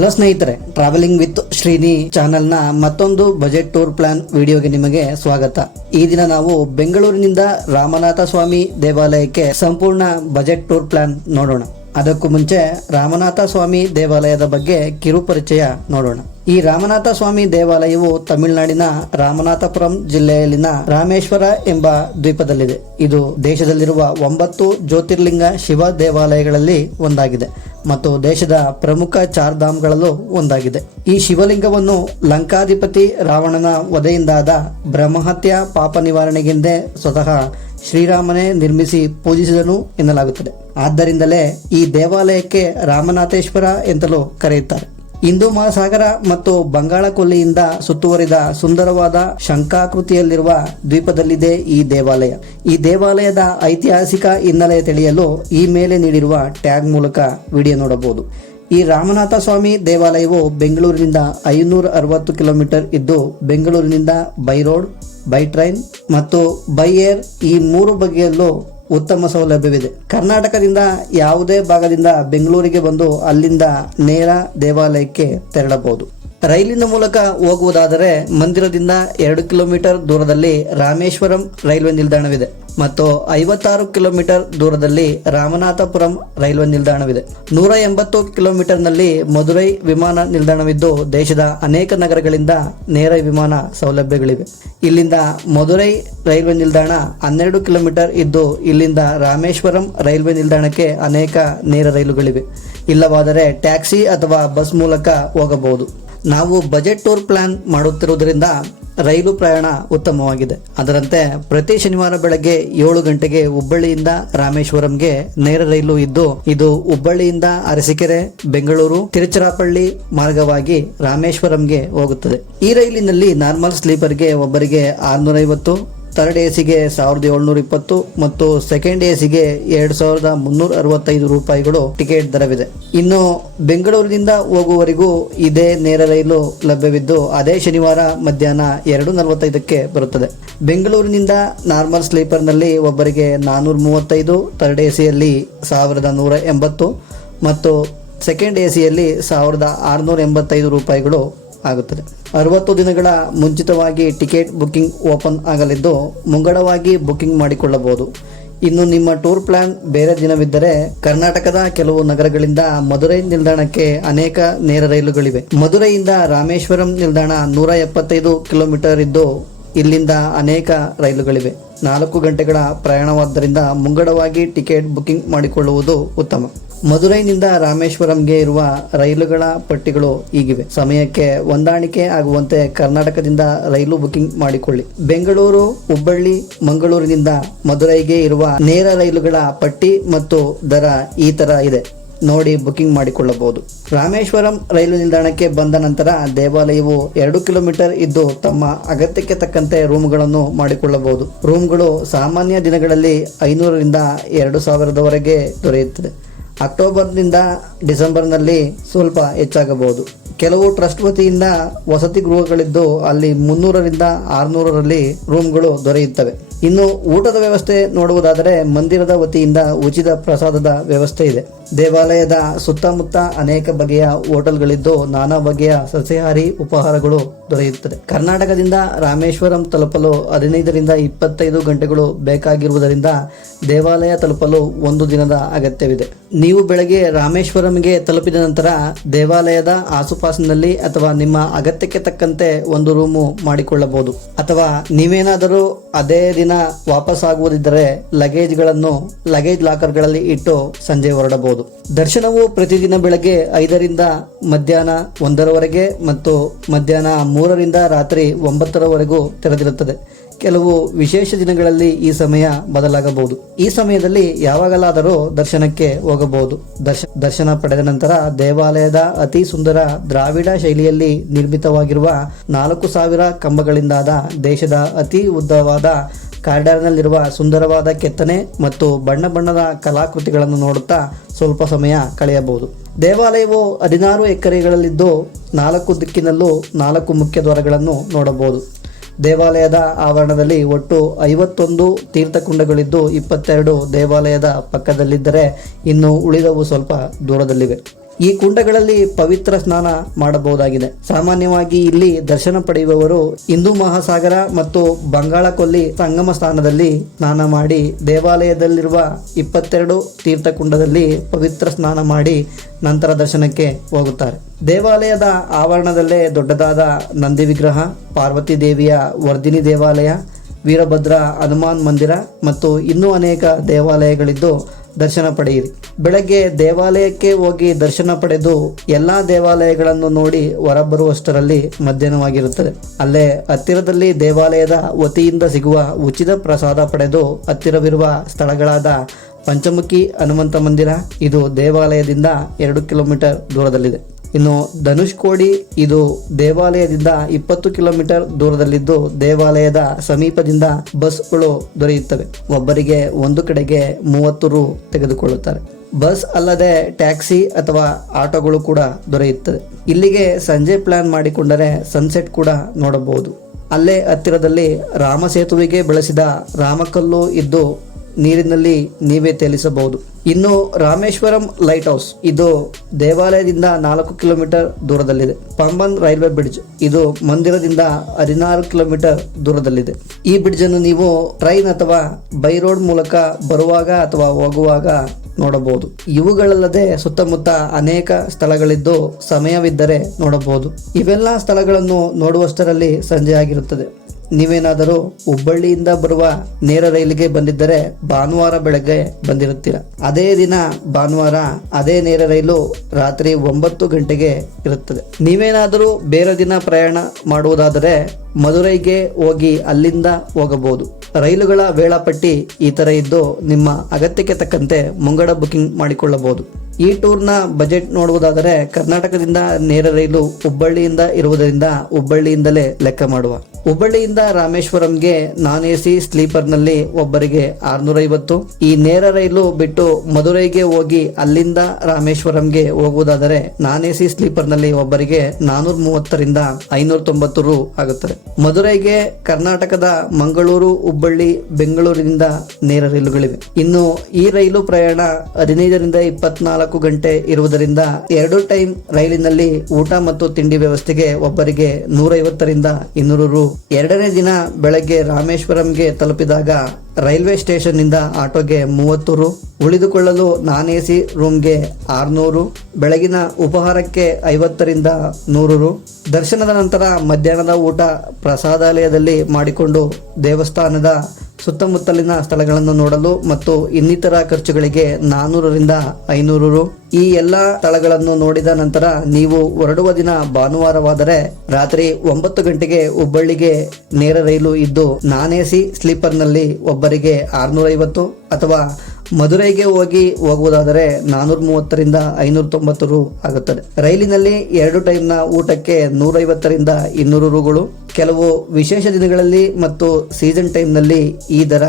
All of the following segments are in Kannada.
ಹಲೋ ಸ್ನೇಹಿತರೆ, ಟ್ರಾವೆಲಿಂಗ್ ವಿತ್ ಶ್ರೀನಿ ಚಾನೆಲ್ನ ಮತ್ತೊಂದು ಬಜೆಟ್ ಟೂರ್ ಪ್ಲಾನ್ ವಿಡಿಯೋಗೆ ನಿಮಗೆ ಸ್ವಾಗತ. ಈ ದಿನ ನಾವು ಬೆಂಗಳೂರಿನಿಂದ ರಾಮನಾಥ ಸ್ವಾಮಿ ದೇವಾಲಯಕ್ಕೆ ಸಂಪೂರ್ಣ ಬಜೆಟ್ ಟೂರ್ ಪ್ಲಾನ್ ನೋಡೋಣ. ಅದಕ್ಕೂ ಮುಂಚೆ ರಾಮನಾಥ ಸ್ವಾಮಿ ದೇವಾಲಯದ ಬಗ್ಗೆ ಕಿರು ಪರಿಚಯ ನೋಡೋಣ. ಈ ರಾಮನಾಥ ಸ್ವಾಮಿ ದೇವಾಲಯವು ತಮಿಳುನಾಡಿನ ರಾಮನಾಥಪುರಂ ಜಿಲ್ಲೆಯಲ್ಲಿನ ರಾಮೇಶ್ವರ ಎಂಬ ದ್ವೀಪದಲ್ಲಿದೆ. ಇದು ದೇಶದಲ್ಲಿರುವ 9 ಜ್ಯೋತಿರ್ಲಿಂಗ ಶಿವ ದೇವಾಲಯಗಳಲ್ಲಿ ಒಂದಾಗಿದೆ ಮತ್ತು ದೇಶದ ಪ್ರಮುಖ ಚಾರ್ಧಾಮ್ಗಳಲ್ಲೂ ಒಂದಾಗಿದೆ. ಈ ಶಿವಲಿಂಗವನ್ನು ಲಂಕಾಧಿಪತಿ ರಾವಣನ ವಧೆಯಿಂದಾದ ಬ್ರಹ್ಮಹತ್ಯ ಪಾಪ ನಿವಾರಣೆಗೆಂದೇ ಸ್ವತಃ ಶ್ರೀರಾಮನೇ ನಿರ್ಮಿಸಿ ಪೂಜಿಸಿದನು ಎನ್ನಲಾಗುತ್ತದೆ. ಆದ್ದರಿಂದಲೇ ಈ ದೇವಾಲಯಕ್ಕೆ ರಾಮನಾಥೇಶ್ವರ ಎಂತಲೂ ಕರೆಯುತ್ತಾರೆ. ಹಿಂದೂ ಮಹಾಸಾಗರ ಮತ್ತು ಬಂಗಾಳ ಕೊಲ್ಲಿಯಿಂದ ಸುತ್ತುವರಿದ ಸುಂದರವಾದ ಶಂಖಾಕೃತಿಯಲ್ಲಿರುವ ದ್ವೀಪದಲ್ಲಿದೆ ಈ ದೇವಾಲಯ. ಈ ದೇವಾಲಯದ ಐತಿಹಾಸಿಕ ಹಿನ್ನೆಲೆ ತಿಳಿಯಲು ಈ ಮೇಲೆ ನೀಡಿರುವ ಟ್ಯಾಗ್ ಮೂಲಕ ವಿಡಿಯೋ ನೋಡಬಹುದು. ಈ ರಾಮನಾಥ ಸ್ವಾಮಿ ದೇವಾಲಯವು ಬೆಂಗಳೂರಿನಿಂದ 560 ಕಿಲೋಮೀಟರ್ ಇದ್ದು, ಬೆಂಗಳೂರಿನಿಂದ ಬೈ ರೋಡ್, ಬೈ ಟ್ರೈನ್ ಮತ್ತು ಬೈ ಏರ್ ಈ 3 ಬಗೆಯಲ್ಲೂ ಉತ್ತಮ ಸೌಲಭ್ಯವಿದೆ. ಕರ್ನಾಟಕದಿಂದ ಯಾವುದೇ ಭಾಗದಿಂದ ಬೆಂಗಳೂರಿಗೆ ಬಂದು ಅಲ್ಲಿಂದ ನೇರ ದೇವಾಲಯಕ್ಕೆ ತೆರಳಬಹುದು. ರೈಲಿನ ಮೂಲಕ ಹೋಗುವುದಾದರೆ ಮಂದಿರದಿಂದ 2 ಕಿಲೋಮೀಟರ್ ದೂರದಲ್ಲಿ ರಾಮೇಶ್ವರಂ ರೈಲ್ವೆ ನಿಲ್ದಾಣವಿದೆ ಮತ್ತು 56 ಕಿಲೋಮೀಟರ್ ದೂರದಲ್ಲಿ ರಾಮನಾಥಪುರಂ ರೈಲ್ವೆ ನಿಲ್ದಾಣವಿದೆ. 180 ಕಿಲೋಮೀಟರ್ನಲ್ಲಿ ಮಧುರೈ ವಿಮಾನ ನಿಲ್ದಾಣವಿದ್ದು, ದೇಶದ ಅನೇಕ ನಗರಗಳಿಂದ ನೇರ ವಿಮಾನ ಸೌಲಭ್ಯಗಳಿವೆ. ಇಲ್ಲಿಂದ ಮಧುರೈ ರೈಲ್ವೆ ನಿಲ್ದಾಣ 12 ಕಿಲೋಮೀಟರ್ ಇದ್ದು, ಇಲ್ಲಿಂದ ರಾಮೇಶ್ವರಂ ರೈಲ್ವೆ ನಿಲ್ದಾಣಕ್ಕೆ ಅನೇಕ ನೇರ ರೈಲುಗಳಿವೆ. ಇಲ್ಲವಾದರೆ ಟ್ಯಾಕ್ಸಿ ಅಥವಾ ಬಸ್ ಮೂಲಕ ಹೋಗಬಹುದು. ನಾವು ಬಜೆಟ್ ಟೂರ್ ಪ್ಲಾನ್ ಮಾಡುತ್ತಿರುವುದರಿಂದ ರೈಲು ಪ್ರಯಾಣ ಉತ್ತಮವಾಗಿದೆ. ಅದರಂತೆ ಪ್ರತಿ ಶನಿವಾರ ಬೆಳಗ್ಗೆ 7 ಗಂಟೆಗೆ ಹುಬ್ಬಳ್ಳಿಯಿಂದ ರಾಮೇಶ್ವರಂಗೆ ನೇರ ರೈಲು ಇದ್ದು, ಇದು ಹುಬ್ಬಳ್ಳಿಯಿಂದ ಅರಸೀಕೆರೆ, ಬೆಂಗಳೂರು, ತಿರುಚಿರಾಪಳ್ಳಿ ಮಾರ್ಗವಾಗಿ ರಾಮೇಶ್ವರಂಗೆ ಹೋಗುತ್ತದೆ. ಈ ರೈಲಿನಲ್ಲಿ ನಾರ್ಮಲ್ ಸ್ಲೀಪರ್ಗೆ ಒಬ್ಬರಿಗೆ 650, ಥರ್ಡ್ ಎಸಿಗೆ 1720 ಮತ್ತು ಸೆಕೆಂಡ್ ಎಸಿಗೆ 2365 ರೂಪಾಯಿಗಳು ಟಿಕೆಟ್ ದರವಿದೆ. ಇನ್ನು ಬೆಂಗಳೂರಿನಿಂದ ಹೋಗುವವರೆಗೂ ಇದೇ ನೇರ ರೈಲು ಲಭ್ಯವಿದ್ದು, ಅದೇ ಶನಿವಾರ ಮಧ್ಯಾಹ್ನ 2:45ಕ್ಕೆ ಬರುತ್ತದೆ. ಬೆಂಗಳೂರಿನಿಂದ ನಾರ್ಮಲ್ ಸ್ಲೀಪರ್ನಲ್ಲಿ ಒಬ್ಬರಿಗೆ 435, ಥರ್ಡ್ ಎಸಿಯಲ್ಲಿ 1180 ಮತ್ತು ಸೆಕೆಂಡ್ ಎಸಿಯಲ್ಲಿ 1685 ರೂಪಾಯಿಗಳು ಆಗುತ್ತದೆ. 60 ದಿನಗಳ ಮುಂಚಿತವಾಗಿ ಟಿಕೆಟ್ ಬುಕಿಂಗ್ ಓಪನ್ ಆಗಲಿದ್ದು, ಮುಂಗಡವಾಗಿ ಬುಕಿಂಗ್ ಮಾಡಿಕೊಳ್ಳಬಹುದು. ಇನ್ನು ನಿಮ್ಮ ಟೂರ್ ಪ್ಲಾನ್ ಬೇರೆ ದಿನವಿದ್ದರೆ ಕರ್ನಾಟಕದ ಕೆಲವು ನಗರಗಳಿಂದ ಮಧುರೈ ನಿಲ್ದಾಣಕ್ಕೆ ಅನೇಕ ನೇರ ರೈಲುಗಳಿವೆ. ಮಧುರೈಯಿಂದ ರಾಮೇಶ್ವರಂ ನಿಲ್ದಾಣ 175 ಕಿಲೋಮೀಟರ್ ಇದ್ದು, ಇಲ್ಲಿಂದ ಅನೇಕ ರೈಲುಗಳಿವೆ. 4 ಗಂಟೆಗಳ ಪ್ರಯಾಣವಾದ್ದರಿಂದ ಮುಂಗಡವಾಗಿ ಟಿಕೆಟ್ ಬುಕಿಂಗ್ ಮಾಡಿಕೊಳ್ಳುವುದು ಉತ್ತಮ. ಮಧುರೈನಿಂದ ರಾಮೇಶ್ವರಂಗೆ ಇರುವ ರೈಲುಗಳ ಪಟ್ಟಿಗಳು ಹೀಗಿವೆ. ಸಮಯಕ್ಕೆ ಹೊಂದಾಣಿಕೆ ಆಗುವಂತೆ ಕರ್ನಾಟಕದಿಂದ ರೈಲು ಬುಕಿಂಗ್ ಮಾಡಿಕೊಳ್ಳಿ. ಬೆಂಗಳೂರು, ಹುಬ್ಬಳ್ಳಿ, ಮಂಗಳೂರಿನಿಂದ ಮಧುರೈಗೆ ಇರುವ ನೇರ ರೈಲುಗಳ ಪಟ್ಟಿ ಮತ್ತು ದರ ಈ ತರ ಇದೆ, ನೋಡಿ ಬುಕಿಂಗ್ ಮಾಡಿಕೊಳ್ಳಬಹುದು. ರಾಮೇಶ್ವರಂ ರೈಲು ನಿಲ್ದಾಣಕ್ಕೆ ಬಂದ ನಂತರ ದೇವಾಲಯವು 2 ಕಿಲೋಮೀಟರ್ ಇದ್ದು, ತಮ್ಮ ಅಗತ್ಯಕ್ಕೆ ತಕ್ಕಂತೆ ರೂಮ್ಗಳನ್ನು ಮಾಡಿಕೊಳ್ಳಬಹುದು. ರೂಮ್ಗಳು ಸಾಮಾನ್ಯ ದಿನಗಳಲ್ಲಿ 500ರಿಂದ 2000ವರೆಗೆ ದೊರೆಯುತ್ತದೆ. ಅಕ್ಟೋಬರ್ನಿಂದ ಡಿಸೆಂಬರ್ನಲ್ಲಿ ಸ್ವಲ್ಪ ಹೆಚ್ಚಾಗಬಹುದು. ಕೆಲವು ಟ್ರಸ್ಟ್ ವತಿಯಿಂದ ವಸತಿ ಗೃಹಗಳಿದ್ದು, ಅಲ್ಲಿ 300ರಿಂದ 600ರಲ್ಲಿ ರೂಮ್ಗಳು ದೊರೆಯುತ್ತವೆ. ಇನ್ನು ಊಟದ ವ್ಯವಸ್ಥೆ ನೋಡುವುದಾದರೆ ಮಂದಿರದ ವತಿಯಿಂದ ಉಚಿತ ಪ್ರಸಾದದ ವ್ಯವಸ್ಥೆ ಇದೆ. ದೇವಾಲಯದ ಸುತ್ತಮುತ್ತ ಅನೇಕ ಬಗೆಯ ಹೋಟೆಲ್ಗಳಿದ್ದು, ನಾನಾ ಬಗೆಯ ಸಸ್ಯಾಹಾರಿ ಉಪಹಾರಗಳು ದೊರೆಯುತ್ತದೆ. ಕರ್ನಾಟಕದಿಂದ ರಾಮೇಶ್ವರಂ ತಲುಪಲು 15ರಿಂದ 25 ಗಂಟೆಗಳು ಬೇಕಾಗಿರುವುದರಿಂದ ದೇವಾಲಯ ತಲುಪಲು 1 ದಿನದ ಅಗತ್ಯವಿದೆ. ನೀವು ಬೆಳಗ್ಗೆ ರಾಮೇಶ್ವರಂಗೆ ತಲುಪಿದ ನಂತರ ದೇವಾಲಯದ ಆಸುಪಾಸಿನಲ್ಲಿ ಅಥವಾ ನಿಮ್ಮ ಅಗತ್ಯಕ್ಕೆ ತಕ್ಕಂತೆ ಒಂದು ರೂಮು ಮಾಡಿಕೊಳ್ಳಬಹುದು. ಅಥವಾ ನೀವೇನಾದರೂ ಅದೇ ದಿನ ವಾಪಸ್ ಆಗುವುದಿದ್ದರೆ ಲಗೇಜ್ಗಳನ್ನು ಲಗೇಜ್ ಲಾಕರ್ಗಳಲ್ಲಿ ಇಟ್ಟು ಸಂಜೆ ಹೊರಡಬಹುದು. ದರ್ಶನವು ಪ್ರತಿದಿನ ಬೆಳಗ್ಗೆ 5ರಿಂದ ಮಧ್ಯಾಹ್ನ 1ರವರೆಗೆ ಮತ್ತು ಮಧ್ಯಾಹ್ನ 3ರಿಂದ ರಾತ್ರಿ 9ರವರೆಗೂ ತೆರೆದಿರುತ್ತದೆ. ಕೆಲವು ವಿಶೇಷ ದಿನಗಳಲ್ಲಿ ಈ ಸಮಯ ಬದಲಾಗಬಹುದು. ಈ ಸಮಯದಲ್ಲಿ ಯಾವಾಗಲಾದರೂ ದರ್ಶನಕ್ಕೆ ಹೋಗಬಹುದು. ದರ್ಶನ ಪಡೆದ ನಂತರ ದೇವಾಲಯದ ಅತಿ ಸುಂದರ ದ್ರಾವಿಡ ಶೈಲಿಯಲ್ಲಿ ನಿರ್ಮಿತವಾಗಿರುವ 4000 ಕಂಬಗಳಿಂದಾದ ದೇಶದ ಅತಿ ಉದ್ದವಾದ ಕಾರಿಡಾರ್ನಲ್ಲಿರುವ ಸುಂದರವಾದ ಕೆತ್ತನೆ ಮತ್ತು ಬಣ್ಣ ಬಣ್ಣದ ಕಲಾಕೃತಿಗಳನ್ನು ನೋಡುತ್ತಾ ಸ್ವಲ್ಪ ಸಮಯ ಕಳೆಯಬಹುದು. ದೇವಾಲಯವು 16 ಎಕರೆಗಳಲ್ಲಿದ್ದು, 4 ದಿಕ್ಕಿನಲ್ಲೂ 4 ಮುಖ್ಯ ದ್ವಾರಗಳನ್ನು ನೋಡಬಹುದು. ದೇವಾಲಯದ ಆವರಣದಲ್ಲಿ ಒಟ್ಟು 51 ತೀರ್ಥಕುಂಡಗಳಿದ್ದು 22 ದೇವಾಲಯದ ಪಕ್ಕದಲ್ಲಿದ್ದರೆ ಇನ್ನು ಉಳಿದವು ಸ್ವಲ್ಪ ದೂರದಲ್ಲಿವೆ. ಈ ಕುಂಡಗಳಲ್ಲಿ ಪವಿತ್ರ ಸ್ನಾನ ಮಾಡಬಹುದಾಗಿದೆ. ಸಾಮಾನ್ಯವಾಗಿ ಇಲ್ಲಿ ದರ್ಶನ ಪಡೆಯುವವರು ಹಿಂದೂ ಮಹಾಸಾಗರ ಮತ್ತು ಬಂಗಾಳ ಕೊಲ್ಲಿ ಸಂಗಮ ಸ್ಥಾನದಲ್ಲಿ ಸ್ನಾನ ಮಾಡಿ ದೇವಾಲಯದಲ್ಲಿರುವ 22 ತೀರ್ಥಕುಂಡದಲ್ಲಿ ಪವಿತ್ರ ಸ್ನಾನ ಮಾಡಿ ನಂತರ ದರ್ಶನಕ್ಕೆ ಹೋಗುತ್ತಾರೆ. ದೇವಾಲಯದ ಆವರಣದಲ್ಲೇ ದೊಡ್ಡದಾದ ನಂದಿ ವಿಗ್ರಹ, ಪಾರ್ವತಿ ದೇವಿಯ ವರ್ಧಿನಿ ದೇವಾಲಯ, ವೀರಭದ್ರ ಹನುಮಾನ್ ಮಂದಿರ ಮತ್ತು ಇನ್ನೂ ಅನೇಕ ದೇವಾಲಯಗಳಿದ್ದು ದರ್ಶನ ಪಡೆಯಿರಿ. ಬೆಳಗ್ಗೆ ದೇವಾಲಯಕ್ಕೆ ಹೋಗಿ ದರ್ಶನ ಪಡೆದು ಎಲ್ಲಾ ದೇವಾಲಯಗಳನ್ನು ನೋಡಿ ಹೊರಬರುವಷ್ಟರಲ್ಲಿ ಮಧ್ಯಾಹ್ನವಾಗಿರುತ್ತದೆ. ಅಲ್ಲೇ ಹತ್ತಿರದಲ್ಲಿ ದೇವಾಲಯದ ವತಿಯಿಂದ ಸಿಗುವ ಉಚಿತ ಪ್ರಸಾದ ಪಡೆದು ಹತ್ತಿರವಿರುವ ಸ್ಥಳಗಳಾದ ಪಂಚಮುಖಿ ಹನುಮಂತ ಮಂದಿರ, ಇದು ದೇವಾಲಯದಿಂದ 2 ಕಿಲೋಮೀಟರ್ ದೂರದಲ್ಲಿದೆ. ಇನ್ನು ಧನುಷ್ಕೋಡಿ, ಇದು ದೇವಾಲಯದಿಂದ 20 ಕಿಲೋಮೀಟರ್ ದೂರದಲ್ಲಿದ್ದು ದೇವಾಲಯದ ಸಮೀಪದಿಂದ ಬಸ್ಗಳು ದೊರೆಯುತ್ತವೆ. ಒಬ್ಬರಿಗೆ ಒಂದು ಕಡೆಗೆ 30 ರು ತೆಗೆದುಕೊಳ್ಳುತ್ತಾರೆ. ಬಸ್ ಅಲ್ಲದೆ ಟ್ಯಾಕ್ಸಿ ಅಥವಾ ಆಟೋಗಳು ಕೂಡ ದೊರೆಯುತ್ತದೆ. ಇಲ್ಲಿಗೆ ಸಂಜೆ ಪ್ಲಾನ್ ಮಾಡಿಕೊಂಡರೆ ಸನ್ಸೆಟ್ ಕೂಡ ನೋಡಬಹುದು. ಅಲ್ಲೇ ಹತ್ತಿರದಲ್ಲಿ ರಾಮ ಸೇತುವೆಗೆ ಬಳಸಿದ ರಾಮಕಲ್ಲು ಇದ್ದು ನೀರಿನಲ್ಲಿ ನೀವೇ ತೇಲಿಸಬಹುದು. ಇನ್ನು ರಾಮೇಶ್ವರಂ ಲೈಟ್ ಹೌಸ್, ಇದು ದೇವಾಲಯದಿಂದ 4 ಕಿಲೋಮೀಟರ್ ದೂರದಲ್ಲಿದೆ. ಪಂಬನ್ ರೈಲ್ವೆ ಬ್ರಿಡ್ಜ್, ಇದು ಮಂದಿರದಿಂದ 16 ಕಿಲೋಮೀಟರ್ ದೂರದಲ್ಲಿದೆ. ಈ ಬ್ರಿಡ್ಜ್ ಅನ್ನು ನೀವು ಟ್ರೈನ್ ಅಥವಾ ಬೈ ರೋಡ್ ಮೂಲಕ ಬರುವಾಗ ಅಥವಾ ಹೋಗುವಾಗ ನೋಡಬಹುದು. ಇವುಗಳಲ್ಲದೆ ಸುತ್ತಮುತ್ತ ಅನೇಕ ಸ್ಥಳಗಳಿದ್ದು ಸಮಯವಿದ್ದರೆ ನೋಡಬಹುದು. ಇವೆಲ್ಲ ಸ್ಥಳಗಳನ್ನು ನೋಡುವಷ್ಟರಲ್ಲಿ ಸಂಜೆ ಆಗಿರುತ್ತದೆ. ನೀವೇನಾದರೂ ಹುಬ್ಬಳ್ಳಿಯಿಂದ ಬರುವ ನೇರ ರೈಲಿಗೆ ಬಂದಿದ್ದರೆ ಭಾನುವಾರ ಬೆಳಗ್ಗೆ ಬಂದಿರುತ್ತೀರ. ಅದೇ ದಿನ ಭಾನುವಾರ ಅದೇ ನೇರ ರೈಲು ರಾತ್ರಿ 9 ಗಂಟೆಗೆ ಇರುತ್ತದೆ. ನೀವೇನಾದರೂ ಬೇರೆ ದಿನ ಪ್ರಯಾಣ ಮಾಡುವುದಾದರೆ ಮದುರೈಗೆ ಹೋಗಿ ಅಲ್ಲಿಂದ ಹೋಗಬಹುದು. ರೈಲುಗಳ ವೇಳಾಪಟ್ಟಿ ಈ ತರ ಇದ್ದು ನಿಮ್ಮ ಅಗತ್ಯಕ್ಕೆ ತಕ್ಕಂತೆ ಮುಂಗಡ ಬುಕಿಂಗ್ ಮಾಡಿಕೊಳ್ಳಬಹುದು. ಈ ಟೂರ್ನ ಬಜೆಟ್ ನೋಡುವುದಾದರೆ ಕರ್ನಾಟಕದಿಂದ ನೇರ ರೈಲು ಹುಬ್ಬಳ್ಳಿಯಿಂದ ಇರುವುದರಿಂದ ಹುಬ್ಬಳ್ಳಿಯಿಂದಲೇ ಲೆಕ್ಕ ಮಾಡುವ. ಹುಬ್ಬಳ್ಳಿಯಿಂದ ರಾಮೇಶ್ವರಂಗೆ ನಾನ್ ಎಸಿ ಸ್ಲೀಪರ್ನಲ್ಲಿ ಒಬ್ಬರಿಗೆ 650. ಈ ನೇರ ರೈಲು ಬಿಟ್ಟು ಮದುರೈಗೆ ಹೋಗಿ ಅಲ್ಲಿಂದ ರಾಮೇಶ್ವರಂಗೆ ಹೋಗುವುದಾದರೆ ನಾನ್ ಎಸಿ ಸ್ಲೀಪರ್ನಲ್ಲಿ ಒಬ್ಬರಿಗೆ 430ರಿಂದ 590 ರು ಆಗುತ್ತದೆ. ಮದುರೈಗೆ ಕರ್ನಾಟಕದ ಮಂಗಳೂರು, ಹುಬ್ಬಳ್ಳಿ, ಬೆಂಗಳೂರಿನಿಂದ ನೇರ ರೈಲುಗಳಿವೆ. ಇನ್ನು ಈ ರೈಲು ಪ್ರಯಾಣ 15ರಿಂದ 24 ಗಂಟೆ ಇರುವುದರಿಂದ 2 ಟೈಮ್ ರೈಲಿನಲ್ಲಿ ಊಟ ಮತ್ತು ತಿಂಡಿ ವ್ಯವಸ್ಥೆಗೆ ಒಬ್ಬರಿಗೆ 150ರಿಂದ 200 ರು. ಎರಡನೇ ದಿನ ಬೆಳಗ್ಗೆ ರಾಮೇಶ್ವರಂಗೆ ತಲುಪಿದಾಗ ರೈಲ್ವೆ ಸ್ಟೇಷನ್ ನಿಂದ ಆಟೋಗೆ 30 ರು, ಉಳಿದುಕೊಳ್ಳಲು ನಾನ್ ಎಸಿ ರೂಮ್ಗೆ 600, ಬೆಳಗಿನ ಉಪಹಾರಕ್ಕೆ 50ರಿಂದ 100 ರು. ದರ್ಶನದ ನಂತರ ಮಧ್ಯಾಹ್ನದ ಊಟ ಪ್ರಸಾದಾಲಯದಲ್ಲಿ ಮಾಡಿಕೊಂಡು ದೇವಸ್ಥಾನದ ಸುತ್ತಮುತ್ತಲಿನ ಸ್ಥಳಗಳನ್ನು ನೋಡಲು ಮತ್ತು ಇನ್ನಿತರ ಖರ್ಚುಗಳಿಗೆ 400ರಿಂದ 500 ರು. ಈ ಎಲ್ಲ ಸ್ಥಳಗಳನ್ನು ನೋಡಿದ ನಂತರ ನೀವು ಹೊರಡುವ ದಿನ ಭಾನುವಾರವಾದರೆ ರಾತ್ರಿ 9 ಗಂಟೆಗೆ ಹುಬ್ಬಳ್ಳಿಗೆ ನೇರ ರೈಲು ಇದ್ದು ನಾನ್ ಎಸಿ ಸ್ಲೀಪರ್ನಲ್ಲಿ ಒಬ್ಬರಿಗೆ 650 ಅಥವಾ ಮದುರೈಗೆ ಹೋಗುವುದಾದರೆ 430ರಿಂದ 590 ರು ಆಗುತ್ತದೆ. ರೈಲಿನಲ್ಲಿ 2 ಟೈಮ್ನ ಊಟಕ್ಕೆ 150ರಿಂದ 200 ರುಗಳು. ಕೆಲವು ವಿಶೇಷ ದಿನಗಳಲ್ಲಿ ಮತ್ತು ಸೀಸನ್ ಟೈಮ್ನಲ್ಲಿ ಈ ದರ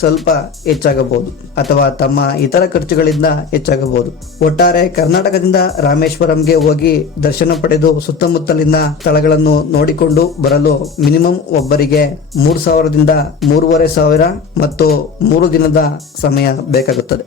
ಸ್ವಲ್ಪ ಹೆಚ್ಚಾಗಬಹುದು ಅಥವಾ ತಮ್ಮ ಇತರ ಖರ್ಚುಗಳಿಂದ ಹೆಚ್ಚಾಗಬಹುದು. ಒಟ್ಟಾರೆ ಕರ್ನಾಟಕದಿಂದ ರಾಮೇಶ್ವರಂಗೆ ಹೋಗಿ ದರ್ಶನ ಪಡೆದು ಸುತ್ತಮುತ್ತಲಿನ ಸ್ಥಳಗಳನ್ನು ನೋಡಿಕೊಂಡು ಬರಲು ಮಿನಿಮಮ್ ಒಬ್ಬರಿಗೆ 3,000ದಿಂದ 3,500 ಮತ್ತು 3 ದಿನದ ಸಮಯ ಬೇಕಾಗುತ್ತದೆ.